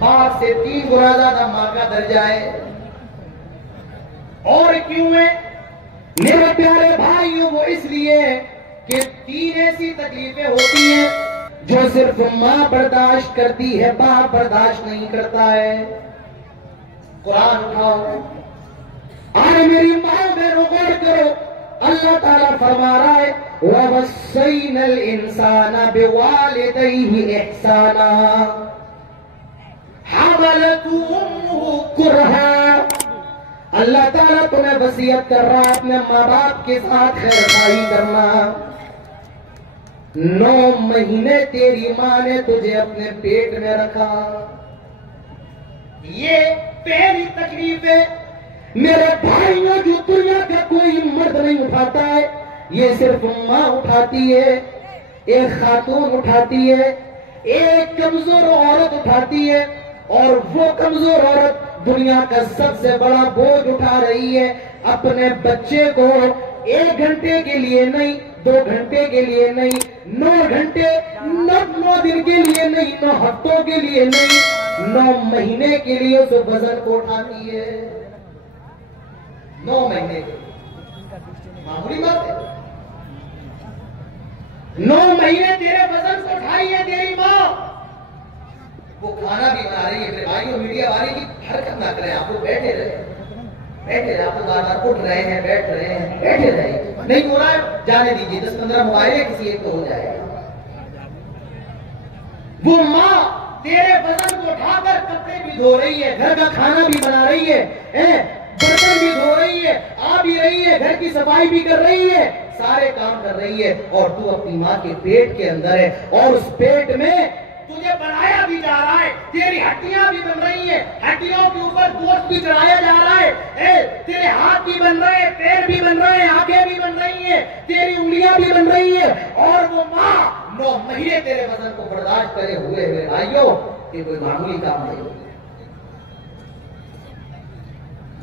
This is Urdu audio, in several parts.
باپ سے 3 گنا زیادہ ماں کا درجہ ہے. اور کیوں ہے میرے پیارے بھائیوں؟ وہ اس لیے کہ 3 ایسی تکلیفیں ہوتی ہیں جو صرف ماں برداشت کرتی ہے، باپ برداشت نہیں کرتا ہے. قرآن اٹھاؤ، آئے میری ماں بہنوں غور کرو. اللہ تعالیٰ فرما رہا ہے وَوَصَّيْنَا الْإِنسَانَ بِوَالِدَيْهِ إِحْسَانًا حَمَلَتْهُ أُمُّهُ كُرْهًا. اللہ تعالیٰ تمہیں وصیت کر رہا ہے اپنے ماں باپ کے ساتھ خیر خواہی کرنا. 9 مہینے تیری ماں نے تجھے اپنے پیٹ میں رکھا. یہ پہلی تکلیف ہے میرے بھائیوں جو دنیا کا کوئی مرد نہیں اٹھاتا ہے، یہ صرف ماں اٹھاتی ہے. ایک خاتون اٹھاتی ہے، ایک کمزور عورت اٹھاتی ہے، اور وہ کمزور عورت دنیا کا سب سے بڑا بوجھ اٹھا رہی ہے. اپنے بچے کو 1 گھنٹے کے لیے نہیں، 2 گھنٹے کے لیے نہیں، 9 گھنٹے 9 دن کے لیے نہیں، 9 ہفتوں کے لیے نہیں، 9 مہینے کے لیے اس وزن کو اٹھاتی ہے. 9 مہینے کے معمولی بات ہے. 9 مہینے تیرے وزن کو اٹھائی ہے تیری ماں. وہ کھانا بھی بنا رہی ہے. میرے بھائیوں میڈیا والی کی حرکت نہ کریں، آپ کو بیٹھے رہے، آپ کو بار بار اٹھ رہے ہیں، بیٹھ رہے ہیں، بیٹھے رہے. نہیں ہو رہا ہے جانے دیجیے، 10-15 موبائل کسی ایک کو ہو جائے گا. وہ ماں تیرے وزن کو اٹھا کر کپڑے بھی دھو رہی ہے، گھر کا کھانا بھی بنا رہی ہے، برتن بھی دھو رہی ہے، آ بھی رہی ہے، گھر کی صفائی بھی کر رہی ہے، سارے کام کر رہی ہے. اور تو اپنی ماں کے پیٹ کے اندر ہے، اور اس پیٹ میں تجھے بنایا بھی جا رہا ہے. تیری ہڈیاں بھی بن رہی ہیں، ہڈیوں کے اوپر گوشت بھی چڑھایا جا رہا ہے. تیرے ہاتھ بھی بن رہے ہیں، پیر بھی بن رہے ہیں، آنکھیں بھی بن رہی ہیں، تیری انگلیاں بھی بن رہی ہیں. اور وہ ماں 9 مہینے تیرے وزن کو برداشت کرے ہوئے میرے بھائیوں، یہ کوئی معمولی کام نہیں.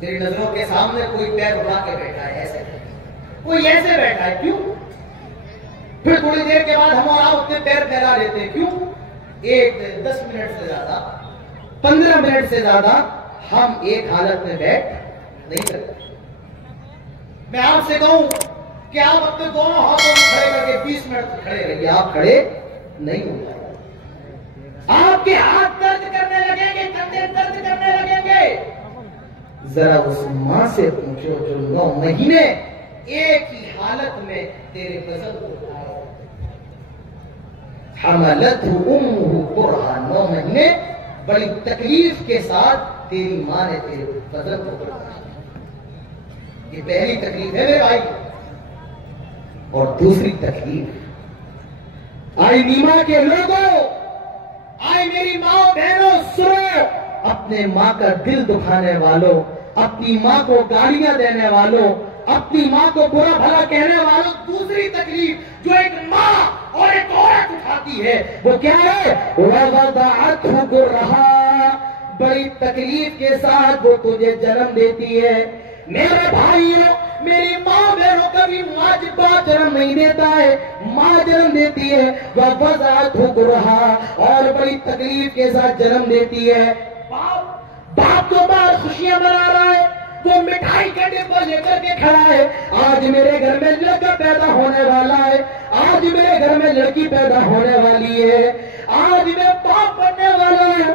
تیری نظروں کے سامنے کوئی پیر اٹھا کے بیٹھا ہے، ایسے کوئی ایسے بیٹھا ہے، کیوں؟ پھر تھوڑی دیر کے بعد ہم اور آپ اپنے پیر پھیلا لیتے ہیں، کیوں؟ 10 منٹ سے زیادہ، 15 منٹ سے زیادہ ہم ایک حالت میں بیٹھ نہیں سکتے. میں آپ سے کہوں کہ آپ اپنے دونوں ہاتھوں میں کھڑے کر کے 20 منٹ تک کھڑے رہیے، آپ کھڑے نہیں ہو جائے. آپ کے ہاتھ درد کرنے لگیں گے، کندھے درد کرنے لگیں گے. ذرا اس ماں سے پوچھو جو 9 مہینے ایک ہی حالت میں تیرے وزن کو اٹھائے. حملتہ امہ کرہا، 9 مہینے بڑی تکلیف کے ساتھ تیری ماں نے تیرے وزن کو اٹھایا. یہ پہلی تکلیف ہے میرے بھائی. اور دوسری تکلیف، آئی نیما کے لوگوں، آئی میری ماں بہنوں سنو، اپنے ماں کا دل دکھانے والوں، اپنی ماں کو گالیاں دینے والوں، اپنی ماں کو برا بھلا کہنے والوں، دوسری تکلیف جو ایک ماں اور ایک عورت اٹھاتی ہے وہ کیا ہے؟ وَوَضَعَتْهُ كُرْهَا، بڑی تکلیف کے ساتھ وہ تجھے جنم دیتی ہے. میرے بھائیوں میری ماں بہنوں کبھی باپ جنم نہیں دیتا ہے، ماں جنم دیتی ہے. وَوَضَعَتْهُ كُرْهَا، اور بڑی تکلیف کے ساتھ جنم دیتی ہے. باپ تو باہر خوشیاں منا رہا ہے، وہ مٹھائی کا ڈبہ لے کر کے کھڑا ہے، آج میرے گھر میں لڑکا پیدا ہونے والا ہے، آج میرے گھر میں لڑکی پیدا ہونے والی ہے، آج میں باپ بننے والا ہوں.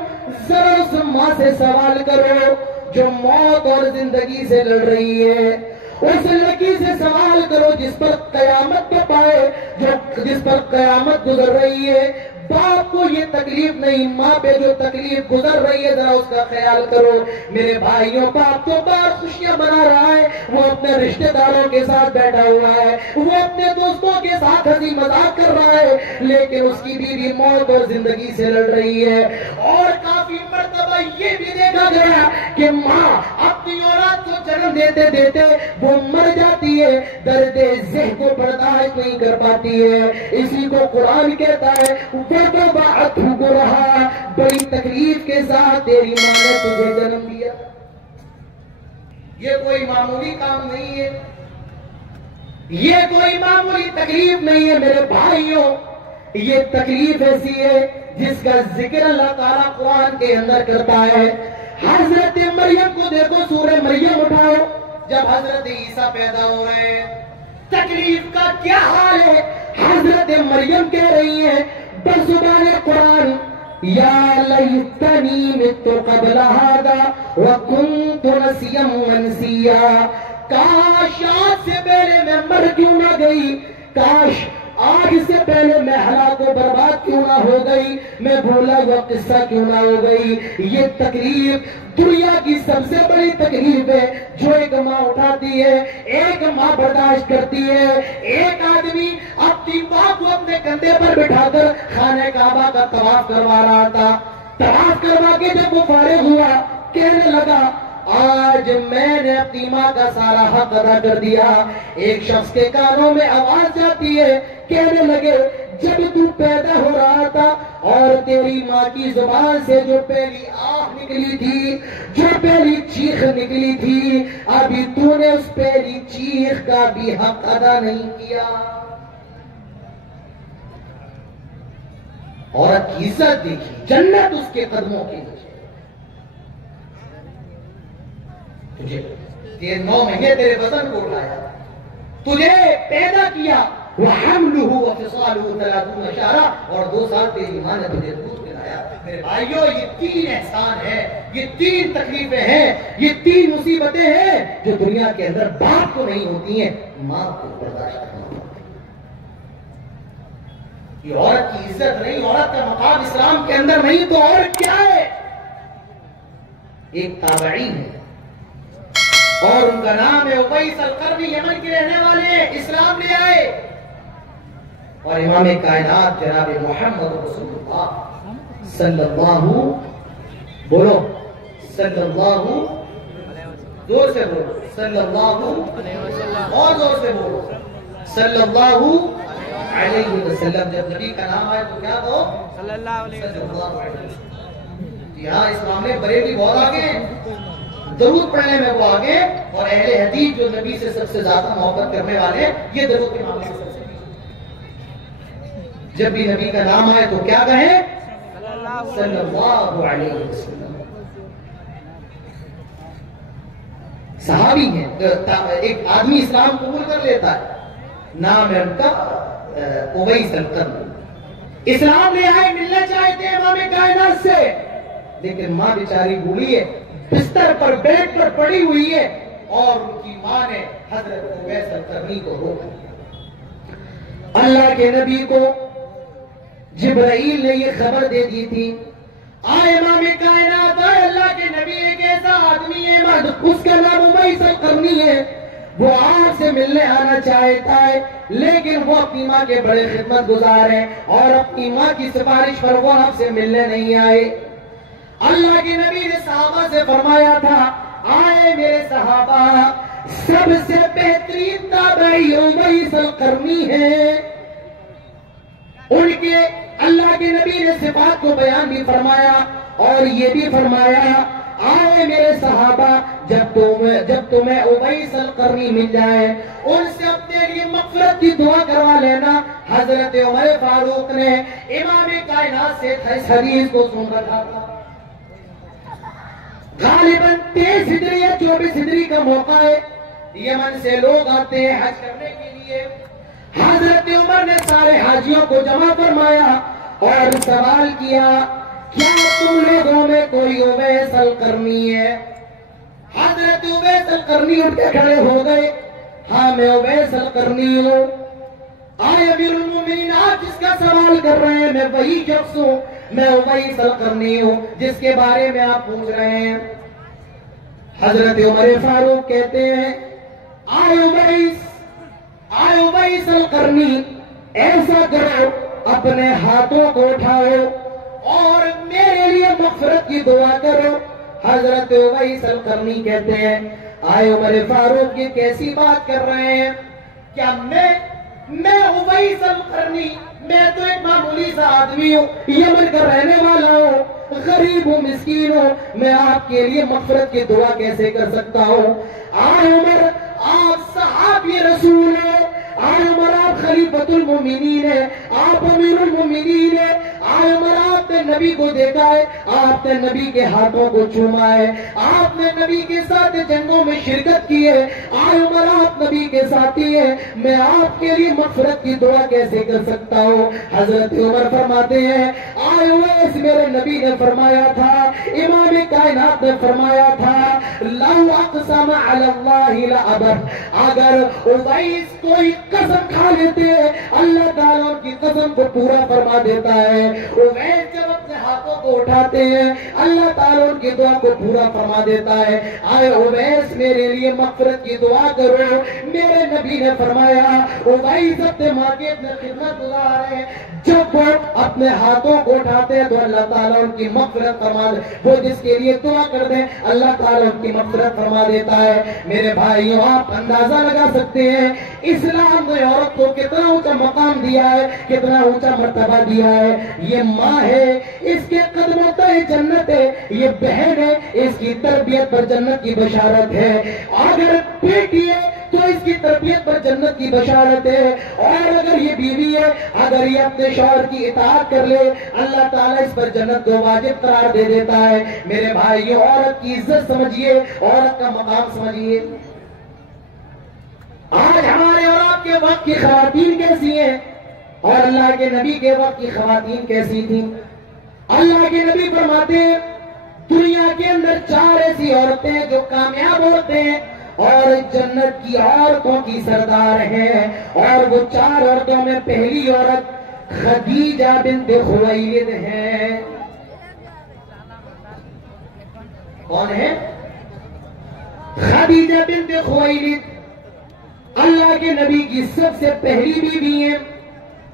ذرا اس ماں سے سوال کرو جو موت اور زندگی سے لڑ رہی ہے. اس لڑکی سے سوال کرو جس پر قیامت پہ پائے، جس پر قیامت گزر رہی ہے. باپ کو یہ تکلیف نہیں، ماں پہ جو تکلیف گزر رہی ہے ذرا اس کا خیال کرو. میرے بھائیوں باپ تو باہر خوشیاں منا رہا ہے، وہ اپنے رشتہ داروں کے ساتھ بیٹھا ہوا ہے، وہ اپنے دوستوں کے ساتھ ہنسی مذاق کر رہا ہے، لیکن اس کی بیوی موت اور زندگی سے لڑ رہی ہے. اور کافی مرتبہ یہ بھی دیکھا گیا کہ ماں اپنی اولاد کو جنم دیتے دیتے وہ مر جاتی ہے، درد ذہن کو برداشت نہیں کر پاتی ہے. اسی کو قرآن کہتا ہے وَوَضَعَتْهُ كُرْهَا، بڑی تکلیف کے ساتھ تیری ماں نے تجھے جنم دیا. یہ کوئی معمولی کام نہیں ہے، یہ کوئی معمولی تکلیف نہیں ہے میرے بھائیوں. یہ تکلیف ایسی ہے جس کا ذکر اللہ تعالیٰ قرآن قرآن کے اندر کرتا ہے. حضرت مریم کو دیکھو, سورہ مریم اٹھاؤ, جب حضرت عیسیٰ پیدا ہو رہے ہیں تکلیف کا کیا حال ہے. حضرت مریم کہہ رہی ہیں بزبان قرآن, یا لیتنی مت قبل ھذا وکنت نسیا منسیا, کاش آج سے پہلے میں مر کیوں نہ گئی, کاش آج سے پہلے میں ہلاک و برباد کیوں نہ ہو گئی, میں بھولا ہوا قصہ کیوں نہ ہو گئی. یہ تکلیف دنیا کی سب سے بڑی تکلیف ہے جو ایک ماں اٹھاتی ہے, ایک ماں برداشت کرتی ہے. ایک آدمی اپنی ماں کو اپنے کندھے پر بٹھا کر خانہ کعبہ کا طواف کروا رہا تھا. طواف کروا کے جب وہ فارغ ہوا کہنے لگا آج میں نے اپنی ماں کا سارا حق ادا کر دیا. ایک شخص کے کانوں میں آواز جاتی ہے, کہنے لگے جب تو پیدا ہو رہا تھا اور تیری ماں کی زبان سے جو پہلی آہ نکلی تھی, جو پہلی چیخ نکلی تھی, ابھی تو نے اس پہلی چیخ کا بھی حق ادا نہیں کیا. عورت کی عزت دیکھی, جنت اس کے قدموں کی. تجھے 9 مہینے تیرے وزن کو اٹھایا, تجھے پیدا کیا, وَحَمْلُهُ وَفِصَالُهُ 30 شهرا, اور 2 سال تیری ماں نے تجھے دودھ پلایا. میرے بھائیو یہ 3 احسان ہیں, یہ 3 تکلیفیں ہیں, یہ 3 مصیبتیں ہیں جو دنیا کے اندر باپ کو نہیں ہوتی ہیں, ماں کو برداشت کرنا ہوتا ہے. یہ عورت کی عزت نہیں, عورت کا مقام اسلام کے اندر نہیں, تو اور کیا ہے. ایک تابعی ہے اور ان کا نام ہے اویس القرنی, یمن کے رہنے والے ہیں, اسلام لے آئے اور امام کائنات جناب محمد رسول اللہ صلی اللہ, بولو صلی اللہ, زور سے بولو صلی اللہ, اور زور سے بولو صلی اللہ علیہ وسلم. جب نبی کا نام آئے تو کیا کہو, صلی اللہ علیہ وسلم. یہاں اس معاملے بریلوی بہت آگے ہیں, درود پڑھنے میں وہ آگے, اور اہل حدیث جو نبی سے سب سے زیادہ محبت کرنے والے ہیں یہ درود کے معاملے میں سب سے. جب بھی نبی کا نام آئے تو کیا کہیں, صلی اللہ علیہ وسلم. صحابی ہیں, ایک آدمی اسلام قبول کر لیتا ہے, نام ہے ان کا اویس القرنی. اسلام لے آئے, ملنا چاہتے ہیں امام کائنات سے, لیکن ماں بیچاری بوڑھی ہے, بستر پر بیڈ پر پڑی ہوئی ہے, اور ان کی ماں نے حضرت اویس القرنی کو روک دیا. اللہ کے نبی کو جبرائیل نے یہ خبر دے دی تھی, آئے امام کائنات, آئے اللہ کے نبی, ایک ایسا آدمی ہے, اس کا نام اویس القرنی ہے, وہ آپ سے ملنے آنا چاہتا ہے, لیکن وہ اپنی ماں کے بڑے خدمت گزار ہیں اور اپنی ماں کی سفارش پر وہ آپ سے ملنے نہیں آئے. اللہ کے نبی نے صحابہ سے فرمایا تھا, آئے میرے صحابہ, سب سے بہترین تابعی اویس القرنی ہے. ان کے اللہ کے نبی نے صفات کو بیان بھی فرمایا اور یہ بھی فرمایا, آئے میرے صحابہ, جب تمہیں اویس القرنی مل جائے ان سے اپنے لیے مغفرت کی دعا کروا لینا. حضرت عمر فاروق نے امام کائنات سے اس حدیث کو سن رکھا تھا. غالباً 23 ہجری یا 24 ہجری کا موقع ہے, یمن سے لوگ آتے ہیں حج کرنے کے لیے. حضرت عمر نے سارے حاجیوں کو جمع فرمایا اور سوال کیا, کیا تم لوگوں میں کوئی اویس القرنی ہے؟ حضرت اویس القرنی اٹھ کے کھڑے ہو گئے, ہاں میں اویس القرنی ہوں. آئے امیر المومنین, آپ جس کا سوال کر رہے ہیں میں وہی شخص ہوں, میں اویس القرنی ہوں جس کے بارے میں آپ پوچھ رہے ہیں. حضرت عمر فاروق کہتے ہیں, آئے اویس القرنی, ایسا کرو اپنے ہاتھوں کو اٹھاؤ اور میرے لیے مغفرت کی دعا کرو. حضرت اویس القرنی کہتے ہیں, آئے عمر فاروق, یہ کیسی بات کر رہے ہیں, کیا میں اویس القرنی, میں تو ایک معمولی سا آدمی ہوں, یمن کا رہنے والا ہوں, غریب ہوں, مسکین ہوں, میں آپ کے لیے مغفرت کی دعا کیسے کر سکتا ہوں؟ آئے عمر, آپ صحابی رسول ہیں, آئے عمر آپ خلیفۃ المومنین ہیں, آپ امیر المومنین ہیں, آئے عمر آپ نے نبی کو دیکھا ہے, آپ نے نبی کے ہاتھوں کو چوما ہے, آپ نے نبی کے ساتھ جنگوں میں شرکت کی ہے, آئے عمر آپ نبی کے ساتھی ہیں, میں آپ کے لیے مغفرت کی دعا کیسے کر سکتا ہوں؟ حضرت عمر فرماتے ہیں آئے اویس میرے نبی نے فرمایا تھا, امام کائنات نے فرمایا تھا, لو اقسم علی اللہ لابر, اگر اویس کوئی قسم کھا لیتے اللہ تعالیٰ کی قسم کو پورا فرما دیتا ہے. اویس جب اپنے ہاتھوں کو اٹھاتے ہیں اللہ تعالیٰ ان کی دعا کو پورا فرما دیتا ہے. آئے اویس میرے لیے مغفرت کی دعا کرو. میرے نبی نے فرمایا اویس اپنے ماں کے اپنے خدمت گزار ہیں, جب وہ اپنے ہاتھوں کو اٹھاتے ہیں تو اللہ تعالیٰ ان کی مغفرت فرما دے, وہ جس کے لیے دعا کر دیں اللہ تعالیٰ ان کی مغفرت فرما دیتا ہے. میرے بھائیوں آپ اندازہ لگا سکتے ہیں اسلام نے عورت کو کتنا اونچا مقام دیا ہے, کتنا اونچا مرتبہ دیا ہے. یہ ماں ہے, اس کے قدموں تلے جنت ہے, یہ بہن ہے, اس کی تربیت پر جنت کی بشارت ہے. اگر بیٹی ہے تو اس کی تربیت پر جنت کی بشارت ہے, اور اگر یہ بیوی ہے اگر یہ اپنے شوہر کی اطاعت کر لے اللہ تعالیٰ اس پر جنت کو واجب قرار دے دیتا ہے. میرے بھائیوں عورت کی عزت سمجھیے, عورت کا مقام سمجھیے. آج ہمارے اور آپ کے وقت کی خواتین کیسی ہیں اور اللہ کے نبی کے وقت کی خواتین کیسی تھیں؟ اللہ کے نبی فرماتے ہیں دنیا کے اندر 4 ایسی عورتیں جو کامیاب عورتیں ہیں اور جنت کی عورتوں کی سردار ہیں, اور وہ 4 عورتوں میں پہلی عورت خدیجہ بنت خویلد ہے. کون ہے؟ خدیجہ بنت خویلد اللہ کے نبی کی سب سے پہلی بیوی ہیں,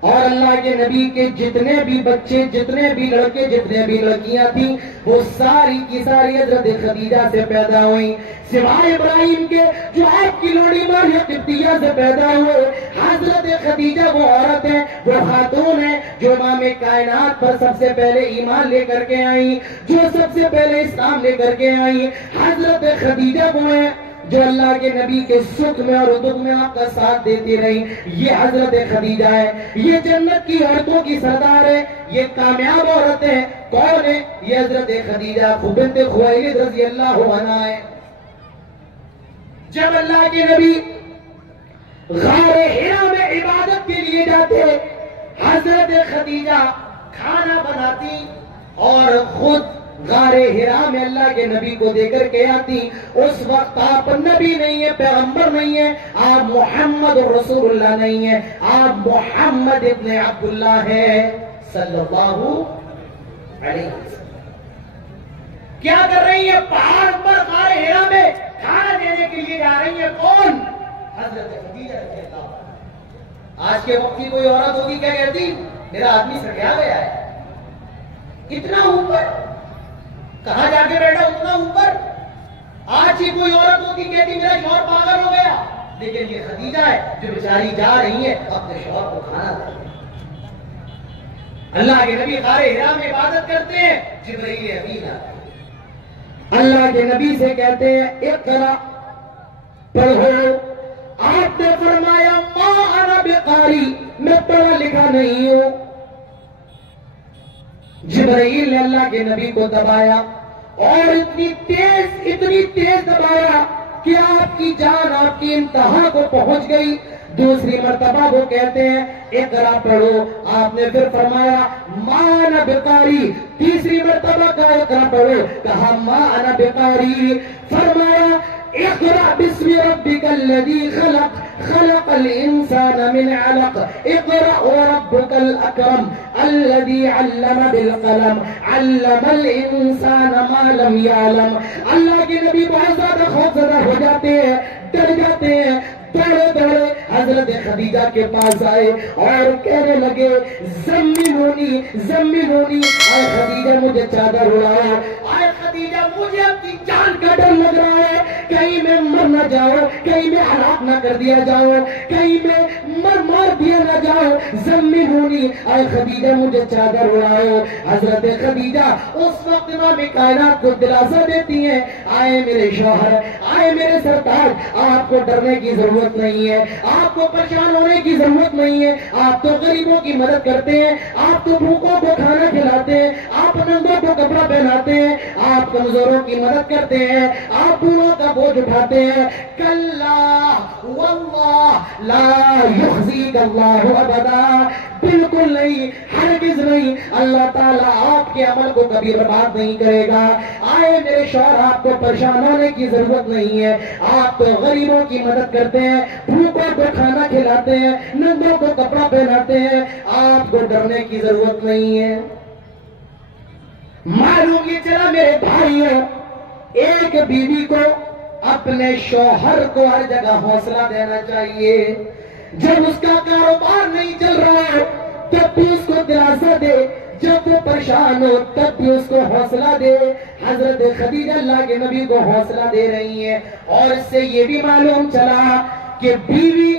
اور اللہ کے نبی کے جتنے بھی بچے, جتنے بھی لڑکے, جتنے بھی لڑکیاں تھیں وہ ساری کی ساری حضرت خدیجہ سے پیدا ہوئیں, سوائے ابراہیم کے جو آپ کی لوڑی ماریہ قبطیہ سے پیدا ہوئے. حضرت خدیجہ وہ عورت ہیں, وہ خاتون ہیں جو امام کائنات پر سب سے پہلے ایمان لے کر کے آئیں, جو سب سے پہلے اسلام لے کر کے آئیں. حضرت خدیجہ وہ ہیں جو اللہ کے نبی کے سکھ میں اور دکھ میں آپ کا ساتھ دیتی رہی. یہ حضرت خدیجہ ہے, یہ جنت کی عورتوں کی سردار ہے, یہ کامیاب عورت ہے. کون ہے یہ؟ حضرت خدیجہ بنت خویلد رضی اللہ عنہا ہے. جب اللہ کے نبی غار حرا میں عبادت کے لیے جاتے حضرت خدیجہ کھانا بناتی اور خود غار حرا میں اللہ کے نبی کو دے کر کے آتی. اس وقت آپ نبی نہیں ہے, پیغمبر نہیں ہے, آپ محمد رسول اللہ نہیں ہے, آپ محمد ابن عبداللہ ہے صلی اللہ علیہ وسلم. کیا کر رہی ہے؟ پہاڑ پر غار حرا میں کھانا دینے کے لیے جا رہی ہے. کون؟ حضرت خدیجہ رضی اللہ عنہا. آج کے وقت کی کوئی عورت ہوگی کیا کہتی؟ میرا آدمی سٹیا گیا ہے, اتنا اوپر, کہاں جا کے بیٹھا اتنا اوپر. آج ہی کوئی عورت ہوتی کہتی میرا شوہر پاگل ہو گیا, لیکن یہ خدیجہ ہے جو بیچاری جا رہی ہے اپنے شوہر کو کھانا دے. اللہ کے نبی غار حرا میں عبادت کرتے ہیں, جبرائیل امین آتے ہیں, اللہ کے نبی سے کہتے ہیں اقرا پڑھو. آپ نے فرمایا ما انا بقاری, میں پڑھا لکھا نہیں ہوں. جبرائیل نے اللہ کے نبی کو دبایا اور اتنی تیز دبایا کہ آپ کی جان آپ کی انتہا کو پہنچ گئی. دوسری مرتبہ وہ کہتے ہیں اقرا پڑھو. آپ نے پھر فرمایا ما انا بقاری. تیسری مرتبہ کہا اقرا پڑھو, کہا ما انا بقاری. فرمایا اقرا بسم ربک الذی خلق خلق الانسان من علق اقرا وربک الاکرم الذی علم بالقلم علم الانسان ما لم یعلم. اللہ کے نبی بہت زیادہ خوفزدہ ہو جاتے ہیں, ڈر جاتے ہیں, دوڑے دوڑے حضرت خدیجہ کے پاس آئے اور کہنے لگے زملونی زملونی, اے خدیجہ مجھے چادر اڑاؤ, اے خدیجہ مجھے اپنی جان کا ڈر لگ رہا ہے, کہیں میں مر نہ نہ جاؤ, کہیں میں ہلاک نہ کر دیا جاؤ, کہیں میں مار دیا نہ جاؤ. زملونی, اے خدیجہ مجھے چادر اڑاؤ. حضرت خدیجہ اس وقت امام کائنات کو دلاسا دیتی ہیں, آئے میرے شوہر, آئے میرے سرتاج, آپ کو ڈرنے کی ضرورت نہیں ہے, آپ کو پریشان ہونے کی ضرورت نہیں ہے. آپ تو غریبوں کی مدد کرتے ہیں, آپ تو بھوکوں کو کھانا کھلاتے ہیں, آپ ننگوں کو کپڑا پہناتے ہیں, آپ کمزوروں کی مدد کرتے ہیں, آپ بوڑھوں کا بوجھ اٹھاتے ہیں. کلا واللہ لا یخزیک اللہ ابدا, بالکل نہیں, ہرگز نہیں, اللہ تعالیٰ آپ کے عمل کو کبھی برباد نہیں کرے گا. آئے میرے شوہر, آپ کو پریشان ہونے کی ضرورت نہیں ہے, آپ تو غریبوں کی مدد کرتے ہیں, بھوکوں کو کھانا کھلاتے ہیں, ننگوں کو کپڑا پہناتے ہیں, آپ کو ڈرنے کی ضرورت نہیں ہے. معلوم یہ چلا میرے بھائیوں, ایک بیوی کو اپنے شوہر کو ہر جگہ حوصلہ دینا چاہیے. جب اس کا کاروبار نہیں چل رہا ہے تب بھی اس کو دلاسا دے, جب وہ پریشان ہو تب بھی اس کو حوصلہ دے. حضرت خدیجہ اللہ کے نبی کو حوصلہ دے رہی ہیں. اور اس سے یہ بھی معلوم چلا کہ بیوی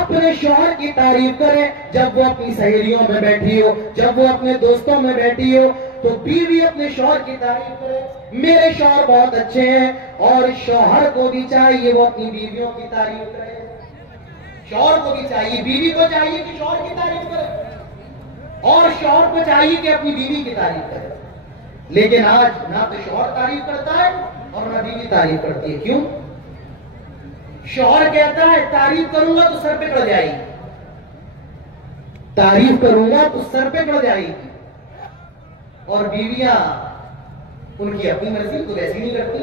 اپنے شوہر کی تعریف کرے. جب وہ اپنی سہیلیوں میں بیٹھی ہو, جب وہ اپنے دوستوں میں بیٹھی ہو, تو بیوی اپنے شوہر کی تعریف کرے, میرے شوہر بہت اچھے ہیں. اور شوہر کو بھی چاہیے وہ اپنی بیویوں کی تعریف کرے. شوہر کو بھی چاہیے, بیوی کو چاہیے کہ شوہر کی تعریف کرے, اور شوہر کو چاہیے کہ اپنی بیوی کی تعریف کرے. لیکن آج نہ تو شوہر تعریف کرتا ہے اور نہ بیوی تعریف کرتی ہے. کیوں؟ شوہر کہتا ہے تعریف کروں گا تو سر پہ پڑ جائے گی, تعریف کروں گا تو سر پہ پڑ جائے گی, اور بیویاں ان کی اپنی مرضی تو ویسی نہیں کرتی.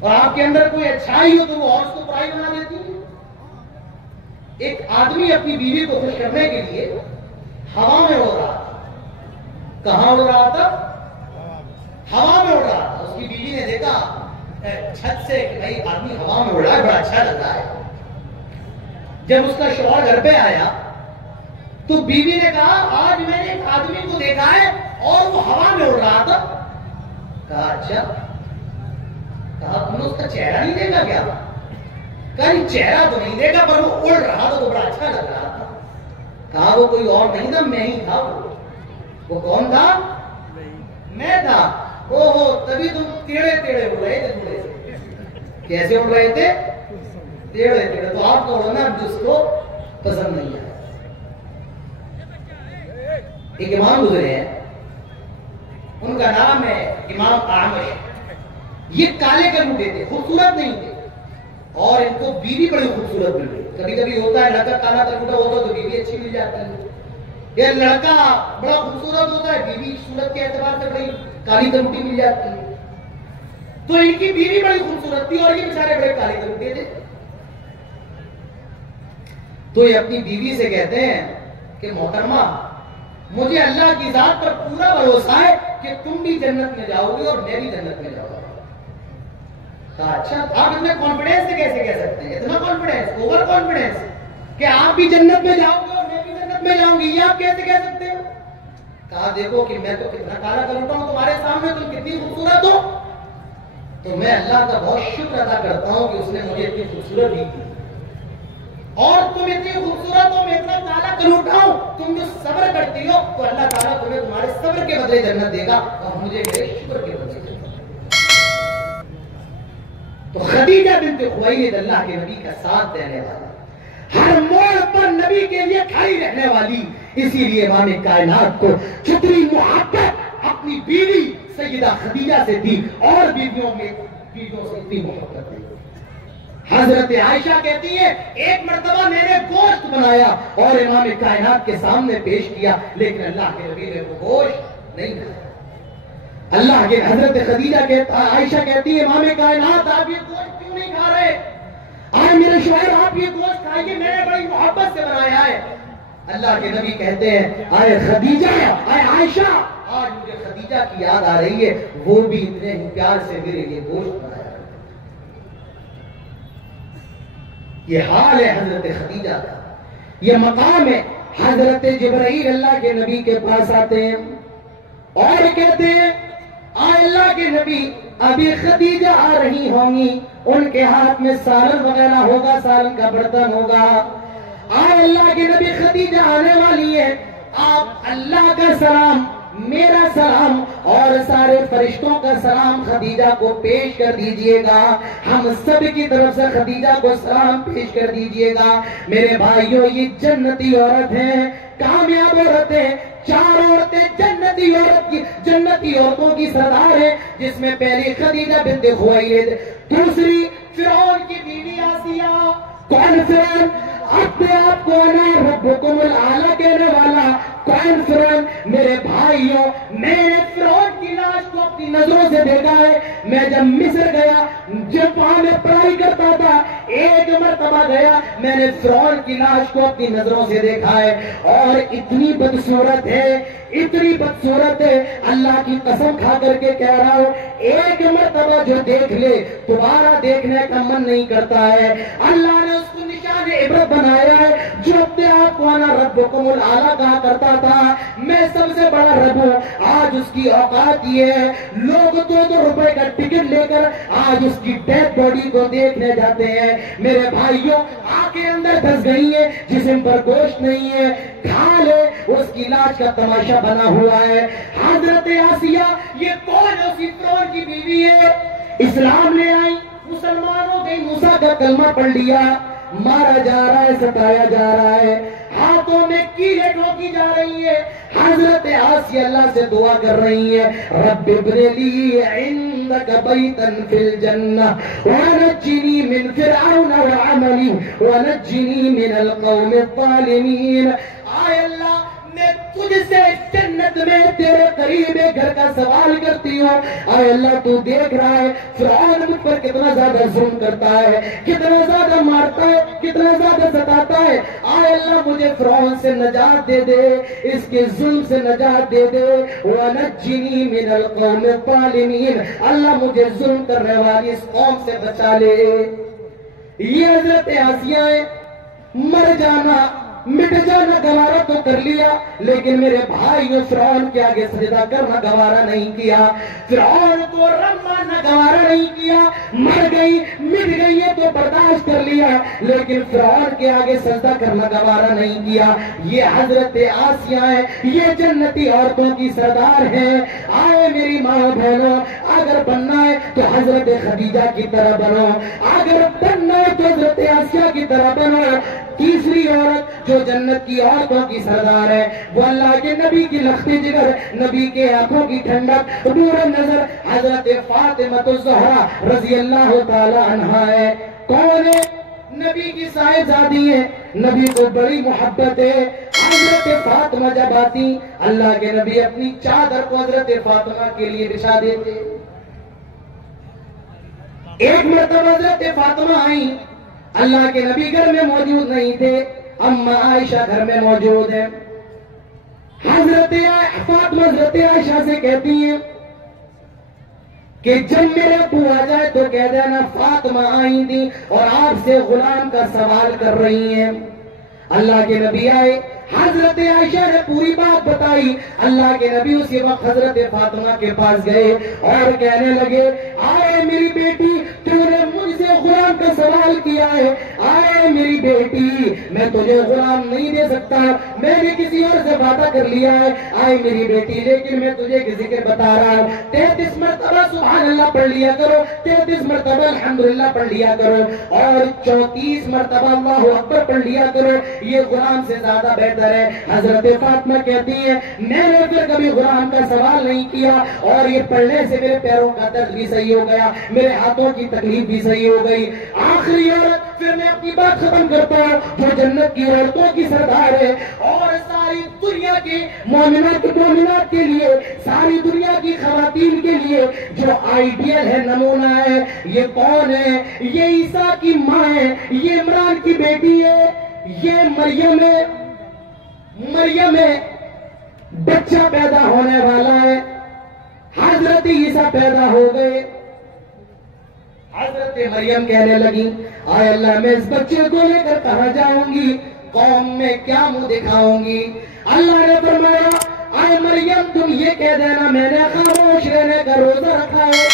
اور آپ کے اندر کوئی اچھائی ہو تو وہ اور اس کو برائی بنا دیتی ہے. ایک آدمی اپنی بیوی کو خوش کرنے کے لیے ہوا میں اڑ رہا تھا. کہاں اڑ رہا تھا؟ ہوا میں اڑ رہا تھا. اس کی بیوی نے دیکھا چھت سے کہ بھائی آدمی ہوا میں اڑ رہا ہے, بڑا اچھا لگ رہا ہے. جب اس کا شوہر گھر پہ آیا تو بیوی نے کہا آج میں نے ایک آدمی کو دیکھا ہے اور وہ ہوا میں اڑ رہا تھا. کہا اچھا, کہا تم نے اس کا چہرہ نہیں دیکھا کیا؟ کہا چہرہ تو نہیں دیکھا پر وہ اڑ رہا تھا تو بڑا اچھا لگ رہا تھا. کہا وہ کوئی اور نہیں تھا, میں ہی تھا. وہ کون تھا؟ میں تھا. اوہو, تبھی تم ٹیڑے ٹیڑے اڑ رہے تھے. تھوڑے سے کیسے اڑ رہے تھے؟ ٹیڑے ٹیڑے. تو آپ کو اڑنا جس کو پسند نہیں آیا. ایک امام گزرے ہیں, ان کا نام ہے امام اعمش. یہ کالے کلوٹے تھے, خوبصورت نہیں تھے, اور ان کو بیوی بڑی خوبصورت مل گئی. کبھی کبھی ہوتا ہے لڑکا کالا کلوٹا ہوتا ہے تو بیوی اچھی مل جاتی ہے. یہ لڑکا بڑا خوبصورت ہوتا ہے, بیوی صورت کے اعتبار سے بڑی کالی کلوٹی مل جاتی ہے. تو ان کی بیوی بڑی خوبصورت تھی اور یہ بیچارے بڑے کالے کلوٹے تھے. تو یہ اپنی بیوی سے کہتے ہیں کہ محترمہ, مجھے اللہ کی ذات پر پورا بھروسہ ہے کہ تم بھی جنت میں جاؤ گے اور میں بھی جنت میں جاؤں گا. کہا اچھا, آپ اتنے کانفیڈنس سے کیسے کہہ سکتے ہیں؟ اتنا کانفیڈنس, اوور کانفیڈنس کہ آپ بھی جنت میں جاؤ گے اور میں بھی جنت میں جاؤں گی, یہ آپ کیسے کہہ سکتے ہیں؟ کہا دیکھو کہ میں تو کتنا کالا کلوٹا ہوں تمہارے سامنے, تم کتنی خوبصورت ہو, تو میں اللہ کا بہت شکر ادا کرتا ہوں کہ اس نے مجھے اتنی خوبصورت دی تھی. اور تم اتنی خوبصورت ہو, میں اتنا کالا کلوٹا ہوں, تم جو صبر کرتی ہو تو اللہ تعالیٰ تمہیں تمہارے صبر کے بدلے جنت دے گا اور مجھے میرے شکر کے بدلے جنت. تو خدیجہ بنت خویلد اللہ کے نبی کا ساتھ دینے والا, ہر موڑ پر نبی کے لیے کھڑی رہنے والی. اسی لیے امام کائنات کو جتنی محبت اپنی بیوی سیدہ خدیجہ سے تھی اور بیویوں سے اتنی محبت تھی. حضرت عائشہ کہتی ہے ایک مرتبہ میں نے گوشت بنایا اور امام کائنات کے سامنے پیش کیا, لیکن اللہ کے نبی نے وہ گوشت نہیں کھایا. اللہ کے حضرت عائشہ کہتی ہے امام کائنات آپ یہ گوشت کیوں نہیں کھا رہے؟ آئے میرے شوہر آپ یہ گوشت کھائیے, میں نے بڑی محبت سے بنایا ہے. اللہ کے نبی کہتے ہیں آئے خدیجہ, آئے عائشہ, آج مجھے خدیجہ کی یاد آ رہی ہے, وہ بھی اتنے ہی پیار سے میرے لیے گوشت بنایا. یہ حال ہے حضرت خدیجہ کا, یہ مقام ہے. حضرت جبرائیل اللہ کے نبی کے پاس آتے ہیں اور کہتے ہیں آئے اللہ کے نبی ابھی خدیجہ آ رہی ہوں گی، ان کے ہاتھ میں سالن وغیرہ ہوگا، سالن کا برتن ہوگا. آئے اللہ کے نبی خدیجہ آنے والی ہے، آپ اللہ کا سلام، میرا سلام اور سارے فرشتوں کا سلام خدیجہ کو پیش کر دیجئے گا. ہم سب کی طرف سے خدیجہ کو سلام پیش کر دیجئے گا. میرے بھائیوں، یہ جنتی عورت ہیں، کامیاب عورتیں، 4 عورتیں جنتی عورتوں کی سردار ہیں، جس میں پہلی خدیجہ بنت خویلد، دوسری فرعون کی بیوی آسیہ. کون فرعون؟ اپنے آپ کو انا ربکم الاعلی کہنے والا کون فرعون؟ میرے بھائیوں، میں نے فرعون کی لاش کو اپنی نظروں سے دیکھا ہے. میں جب مصر گیا، جب وہاں میں پڑھائی کرتا تھا، ایک مرتبہ گیا، میں نے فرعون کی لاش کو اپنی نظروں سے دیکھا ہے، اور اتنی بدصورت ہے، اتنی بدصورت ہے، اللہ کی قسم کھا کر کے کہہ رہا ہوں، ایک مرتبہ جو دیکھ لے دوبارہ دیکھنے کا من نہیں کرتا ہے. اللہ نے اس کو نشان عبرت بنایا ہے. جو اپنے آپ کو انا ربکم الاعلی کہا کرتا تھا، میں سب سے بڑا رب ہوں، آج اس کی اوقات یہ ہے، لوگ 2 روپے کا ٹکٹ لے کر آج اس کی ڈیڈ باڈی کو دیکھنے جاتے ہیں. میرے بھائیوں، آنکھیں اندر دھس گئی ہیں، جسم پر گوشت نہیں ہے، کھال ہے، اس کی لاش کا تماشا بنا ہوا ہے. حضرت آسیہ، یہ کون ہے؟ اسی فرعون کی بیوی ہے. اسلام لے آئی، مسلمان ہو گئی، موسیٰ کا کلمہ پڑھ لیا، مارا جا رہا ہے، ستایا جا رہا ہے، ہاتھوں میں کیلیں ٹھوکی جا رہی ہے. حضرت آسیہ اللہ سے دعا کر رہی ہے، رب ابن لی عندک بیتا فی الجنہ ونجنی من فرعون وعملی ونجنی من القوم الظالمین. آئے اللہ، میں تجھ سے جنت میں تیرے قریب گھر کا سوال کرتی ہوں. اے اللہ، تو دیکھ رہا ہے فرعون مجھ پر کتنا زیادہ ظلم کرتا ہے، کتنا زیادہ مارتا ہے، کتنا زیادہ ستاتا ہے. اے اللہ، مجھے فرعون سے نجات دے دے، اس کے ظلم سے نجات دے دے. وَنَجِّنِي مِنَ الْقَوْمِ الظَّالِمِينَ، اللہ مجھے ظلم کرنے والی اس قوم سے بچا لے. یہ حضرت آسیہ ہے. مر جانا، مٹ جانا گوارا تو کر لیا، لیکن میرے بھائیوں، فرعون کے آگے سجدہ کرنا گوارا نہیں کیا، فرعون کو رب ماننا گوارا نہیں کیا. مر گئی، مٹ گئی ہے تو برداشت کر لیا، لیکن فرعون کے آگے سجدہ کرنا گوارا نہیں کیا. یہ حضرت آسیہ ہے، یہ جنتی عورتوں کی سردار ہیں. آئے میری ماں بہنوں، اگر بننا ہے تو حضرت خدیجہ کی طرح بنو، اگر بننا ہے تو حضرت آسیہ کی طرح بنو. تیسری عورت جو جنت کی عورتوں کی سردار ہے، وہ اللہ کے نبی کی لختی جگر، نبی کے آنکھوں کی ٹھنڈک، نور نظر، حضرت فاطمہ الزہرا رضی اللہ تعالی عنہا ہے. کون ہے؟ نبی کی صاحبزادی ہے، نبی کو بڑی محبت ہے. حضرت فاطمہ جب آتی، اللہ کے نبی اپنی چادر کو حضرت فاطمہ کے لیے بچھا دیتے. ایک مرتبہ حضرت فاطمہ آئی، اللہ کے نبی گھر میں موجود نہیں تھے، اما عائشہ گھر میں موجود ہیں. حضرت فاطمہ حضرت عائشہ سے کہتی ہیں کہ جب میرے ابو آ جائے تو کہہ دینا فاطمہ آئی تھی اور آپ سے غلام کا سوال کر رہی ہیں. اللہ کے نبی آئے، حضرت عائشہ نے پوری بات بتائی. اللہ کے نبی اسی وقت حضرت فاطمہ کے پاس گئے اور کہنے لگے، آئے میری بیٹی، تو نے مجھ سے غلام کا سوال کیا ہے. آئے میری بیٹی، میں تجھے غلام نہیں دے سکتا، میں نے کسی اور سے وعدہ کر لیا ہے. آئے میری بیٹی، لیکن میں تجھے ایک ذکر بتا رہا ہوں. 33 مرتبہ سبحان اللہ پڑھ لیا کرو، 33 مرتبہ الحمدللہ پڑھ لیا کرو، اور 34 مرتبہ اللہ اکبر پڑھ لیا کرو. یہ غلام سے زیادہ بہتر ہے. حضرت فاطمہ کہتی ہے، میں نے پھر کبھی غلام کا سوال نہیں کیا، اور یہ پڑھنے سے میرے پیروں کا درد بھی صحیح ہو گیا، میرے ہاتھوں کی تکلیف بھی صحیح ہو گئی. آخری عورت، پھر میں اپنی بات ختم کرتا ہوں، جو جنت کی عورتوں کی سردار ہے اور ساری دنیا کے مومنات کے لیے، ساری دنیا کی خواتین کے لیے جو آئیڈیل ہے، نمونہ ہے. یہ کون ہے؟ یہ عیسیٰ کی ماں ہے، یہ عمران کی بیٹی ہے، یہ مریم ہے. مریم ہے، بچہ پیدا ہونے والا ہے. حضرت عیسیٰ پیدا ہو گئے. حضرت مریم کہنے لگی، آئے اللہ، میں اس بچے کو لے کر کہاں جاؤں گی؟ قوم میں کیا منہ دکھاؤں گی؟ اللہ نے فرمایا، آئے مریم، تم یہ کہہ دینا میں نے خاموش رہنے کا روزہ رکھا ہے.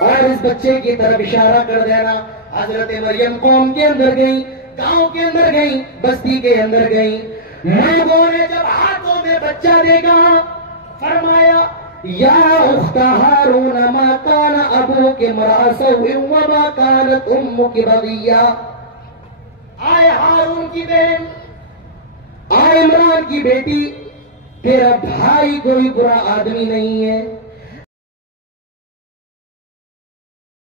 اور اس بچے کی طرف اشارہ کر دینا. حضرت مریم قوم کے اندر گئی, گاؤں کے اندر گئی, بستی کے اندر گئی. لوگوں نے جب ہاتھوں میں بچہ دیکھا فرمایا یا اخت ہارون ما کان ابوک امرأ سوء وما کانت امک بغیہ. آئے ہارون کی بہن, آئے عمران کی بیٹی, تیرا بھائی کوئی برا آدمی نہیں ہے,